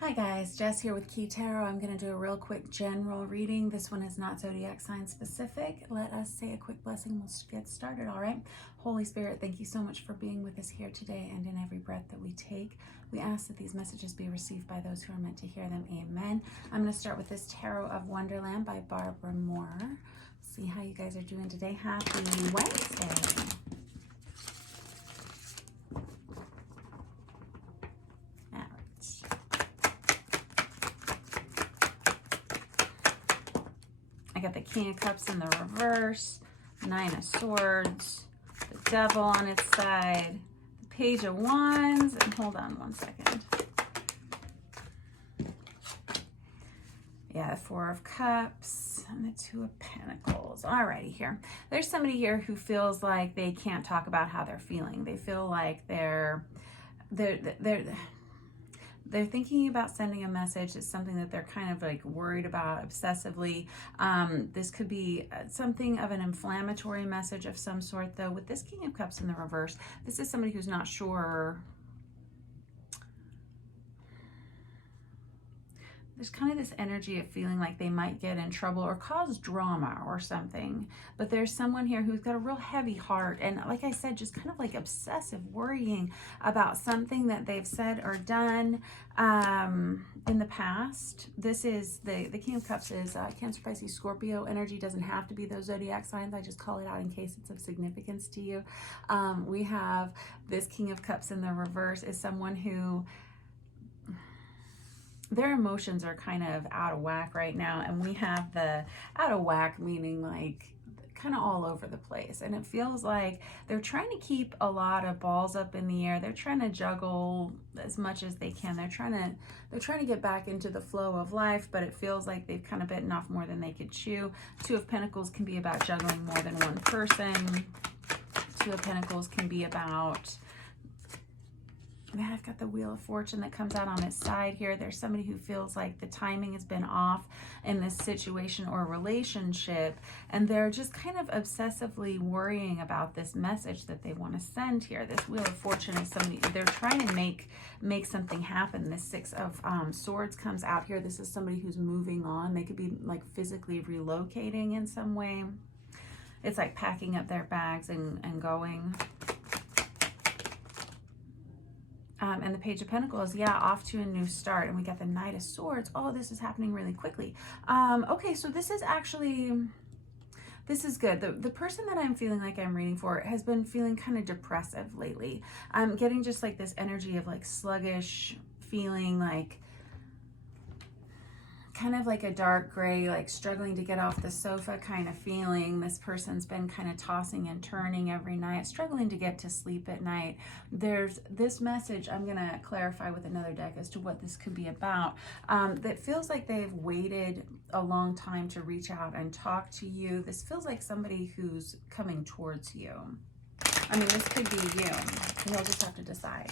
Hi guys, Jess here with Key Tarot. I'm going to do a real quick general reading. This one is not zodiac sign specific. Let us say a quick blessing. We'll get started, all right? Holy Spirit, thank you so much for being with us here today and in every breath that we take. We ask that these messages be received by those who are meant to hear them. Amen. I'm going to start with this Tarot of Wonderland by Barbara Moore. See how you guys are doing today. Happy Wednesday. I got the King of Cups in the reverse, Nine of Swords, the Devil on its side, the Page of Wands, and hold on one second. Yeah, the Four of Cups and the Two of Pentacles. Alrighty here. There's somebody here who feels like they can't talk about how they're feeling. They feel like they're thinking about sending a message. It's something that they're kind of like worried about obsessively. This could be something of an inflammatory message of some sort, though. With this King of Cups in the reverse, this is somebody who's not sure. There's kind of this energy of feeling like they might get in trouble or cause drama or something. But there's someone here who's got a real heavy heart. And like I said, just kind of like obsessive worrying about something that they've said or done in the past. This is the King of Cups is Cancer, Pisces, Scorpio energy. Doesn't have to be those zodiac signs. I just call it out in case it's of significance to you. We have this King of Cups in the reverse is someone who their emotions are kind of out of whack right now, and we have the out of whack meaning like kind of all over the place, and it feels like they're trying to keep a lot of balls up in the air. They're trying to juggle as much as they can. They're trying to get back into the flow of life, but it feels like they've kind of bitten off more than they could chew. Two of Pentacles can be about juggling more than one person. Two of Pentacles can be about, I've got the Wheel of Fortune that comes out on its side here. There's somebody who feels like the timing has been off in this situation or relationship, and they're just kind of obsessively worrying about this message that they want to send here. This Wheel of Fortune is somebody, they're trying to make something happen. This Six of Swords comes out here. This is somebody who's moving on. They could be like physically relocating in some way. It's like packing up their bags and going. And the Page of Pentacles, yeah, off to a new start. And we got the Knight of Swords. Oh, this is happening really quickly. Okay, so this is good. The person that I'm feeling like I'm reading for has been feeling kind of depressive lately. I'm getting just like this energy of like sluggish feeling, like kind of like a dark gray, like struggling to get off the sofa kind of feeling. This person's been kind of tossing and turning every night, struggling to get to sleep at night. There's this message I'm going to clarify with another deck as to what this could be about. That feels like they've waited a long time to reach out and talk to you. This feels like somebody who's coming towards you. I mean, this could be you. You'll just have to decide.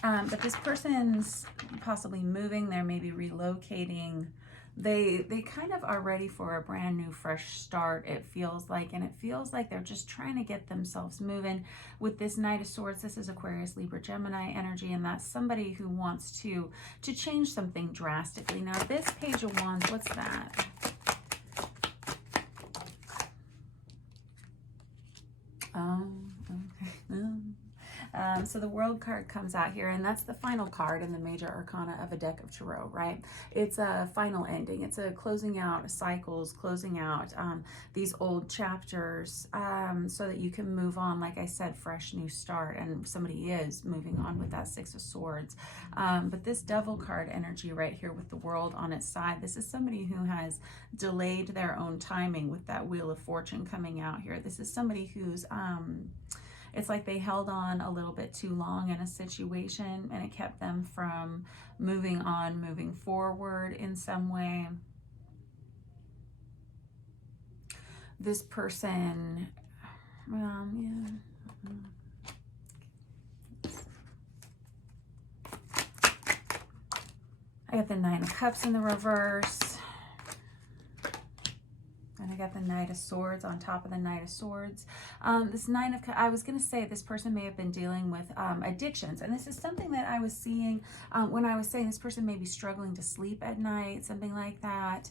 But this person's possibly moving, they're maybe relocating. They kind of are ready for a brand new, fresh start, it feels like. And it feels like they're just trying to get themselves moving. With this Knight of Swords, this is Aquarius, Libra, Gemini energy, and that's somebody who wants to change something drastically. Now, this Page of Wands, what's that? Okay. So the World card comes out here, and that's the final card in the major arcana of a deck of tarot, right? It's a final ending. It's a closing out cycles, closing out these old chapters so that you can move on, like I said, fresh new start, and somebody is moving on with that Six of Swords. But this Devil card energy right here with the World on its side, this is somebody who has delayed their own timing with that Wheel of Fortune coming out here. This is somebody who's it's like they held on a little bit too long in a situation, and it kept them from moving on, moving forward in some way. This person, yeah. I got the Nine of Cups in the reverse. And I got the Knight of Swords on top of the Knight of Swords. This Nine of, I was going to say this person may have been dealing with addictions. And this is something that I was seeing when I was saying this person may be struggling to sleep at night, something like that.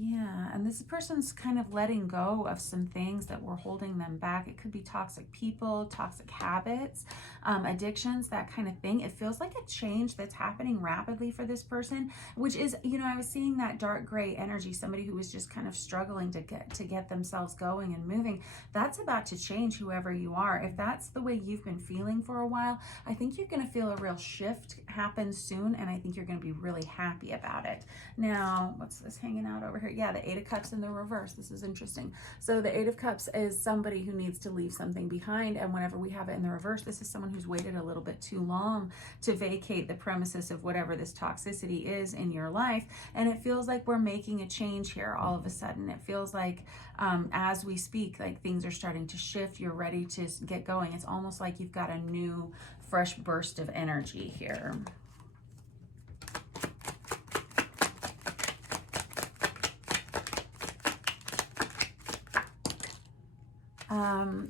Yeah, and this person's kind of letting go of some things that were holding them back. It could be toxic people, toxic habits, addictions, that kind of thing. It feels like a change that's happening rapidly for this person, which is, you know, I was seeing that dark gray energy, somebody who was just kind of struggling to get themselves going and moving. That's about to change, whoever you are. If that's the way you've been feeling for a while, I think you're going to feel a real shift happen soon, and I think you're going to be really happy about it. Now, what's this hanging out over here? Yeah, the Eight of Cups in the reverse. This is interesting. So the Eight of Cups is somebody who needs to leave something behind. And whenever we have it in the reverse, this is someone who's waited a little bit too long to vacate the premises of whatever this toxicity is in your life. And it feels like we're making a change here all of a sudden. It feels like as we speak, like things are starting to shift. You're ready to get going. It's almost like you've got a new, fresh burst of energy here.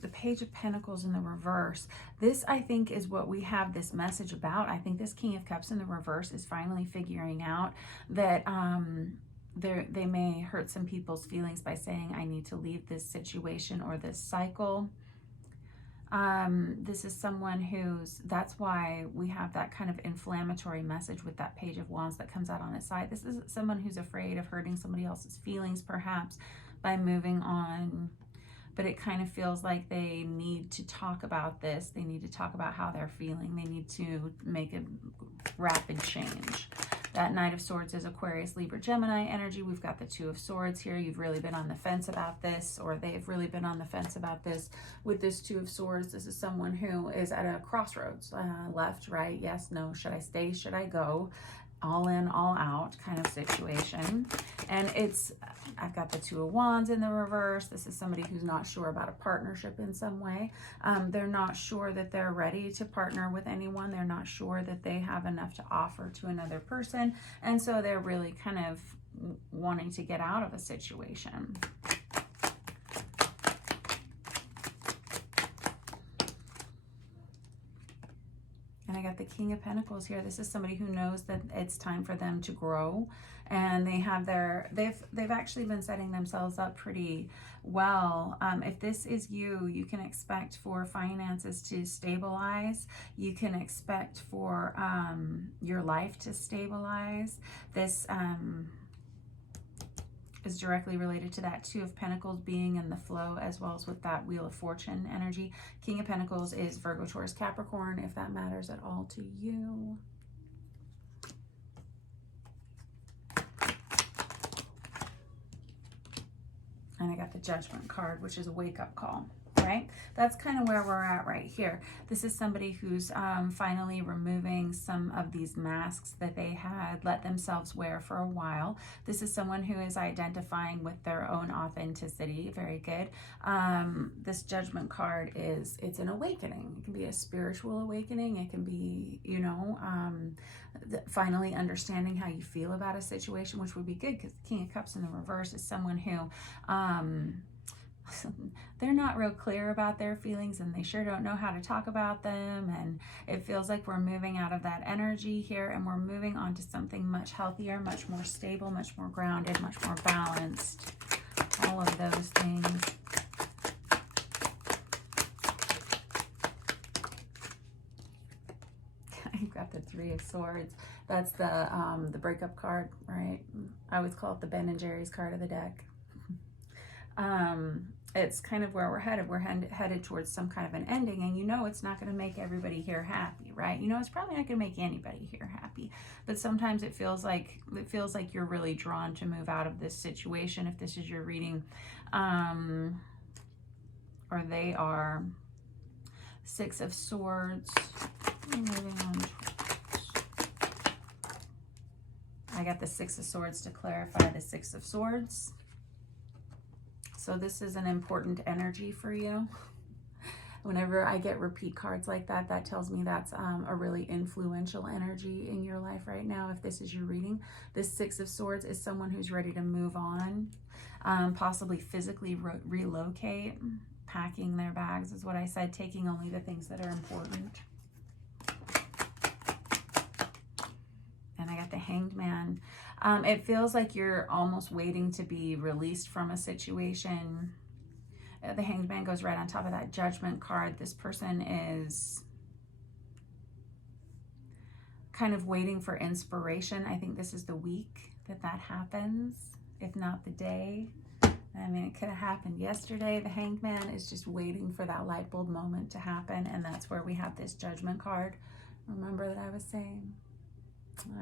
The Page of Pentacles in the reverse. This, I think, is what we have this message about. I think this King of Cups in the reverse is finally figuring out that they may hurt some people's feelings by saying, I need to leave this situation or this cycle. This is someone that's why we have that kind of inflammatory message with that Page of Wands that comes out on its side. This is someone who's afraid of hurting somebody else's feelings, perhaps, by moving on. But it kind of feels like they need to talk about this. They need to talk about how they're feeling. They need to make a rapid change. That Knight of Swords is Aquarius, Libra, Gemini energy. We've got the Two of Swords here. You've really been on the fence about this, or they've really been on the fence about this. With this Two of Swords, this is someone who is at a crossroads. Left, right, yes, no, should I stay, should I go? All in, all out kind of situation. And I've got the Two of Wands in the reverse. This is somebody who's not sure about a partnership in some way. They're not sure that they're ready to partner with anyone. They're not sure that they have enough to offer to another person. And so they're really kind of wanting to get out of a situation. And I got the King of Pentacles here. This is somebody who knows that it's time for them to grow, and they have they've actually been setting themselves up pretty well. If this is you, you can expect for finances to stabilize. You can expect for your life to stabilize. This is directly related to that Two of Pentacles being in the flow, as well as with that Wheel of Fortune energy. King of Pentacles is Virgo, Taurus, Capricorn, if that matters at all to you. And I got the Judgment card, which is a wake-up call. Right? That's kind of where we're at right here. This is somebody who's finally removing some of these masks that they had let themselves wear for a while. This is someone who is identifying with their own authenticity. Very good. This Judgment card it's an awakening. It can be a spiritual awakening. It can be, you know, finally understanding how you feel about a situation, which would be good, because the King of Cups in the reverse is someone who they're not real clear about their feelings, and they sure don't know how to talk about them. And it feels like we're moving out of that energy here, and we're moving on to something much healthier, much more stable, much more grounded, much more balanced. All of those things. I've got the Three of Swords. That's the breakup card, right? I always call it the Ben and Jerry's card of the deck. It's kind of where we're headed. We're headed towards some kind of an ending, and you know it's not going to make everybody here happy, right? You know it's probably not going to make anybody here happy, but sometimes it feels like you're really drawn to move out of this situation, if this is your reading, or they are. Six of Swords. Moving on. I got the Six of Swords to clarify the Six of Swords. So this is an important energy for you. Whenever I get repeat cards like that, that tells me that's a really influential energy in your life right now. If this is your reading, this Six of Swords is someone who's ready to move on, possibly physically relocate, packing their bags is what I said, taking only the things that are important. And I got the Hanged Man. It feels like you're almost waiting to be released from a situation. The Hanged Man goes right on top of that Judgment card. This person is kind of waiting for inspiration. I think this is the week that that happens, if not the day. I mean, it could have happened yesterday. The Hanged Man is just waiting for that light bulb moment to happen, and that's where we have this Judgment card. Remember that I was saying?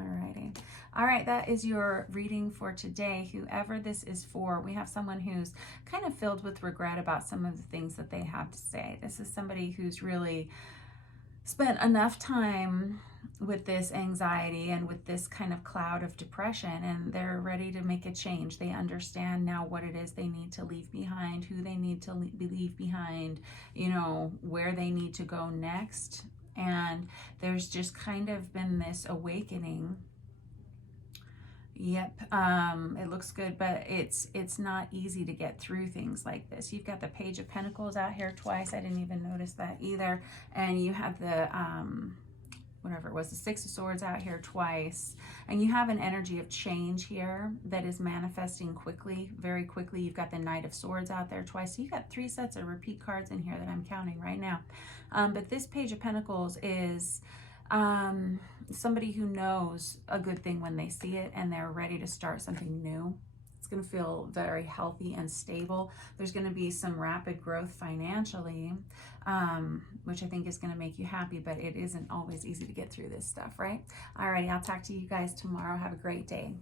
Alrighty. All right, that is your reading for today. Whoever this is for, we have someone who's kind of filled with regret about some of the things that they have to say. This is somebody who's really spent enough time with this anxiety and with this kind of cloud of depression, and they're ready to make a change. They understand now what it is they need to leave behind, who they need to leave behind, you know, where they need to go next. And there's just kind of been this awakening. Yep, it looks good, but it's not easy to get through things like this. You've got the Page of Pentacles out here twice. I didn't even notice that either. And you have the whatever it was, the Six of Swords out here twice. And you have an energy of change here that is manifesting quickly, very quickly. You've got the Knight of Swords out there twice. So you've got 3 sets of repeat cards in here that I'm counting right now. But this Page of Pentacles is somebody who knows a good thing when they see it, and they're ready to start something new. It's going to feel very healthy and stable. There's going to be some rapid growth financially, which I think is going to make you happy, but it isn't always easy to get through this stuff, right? Alrighty, I'll talk to you guys tomorrow. Have a great day.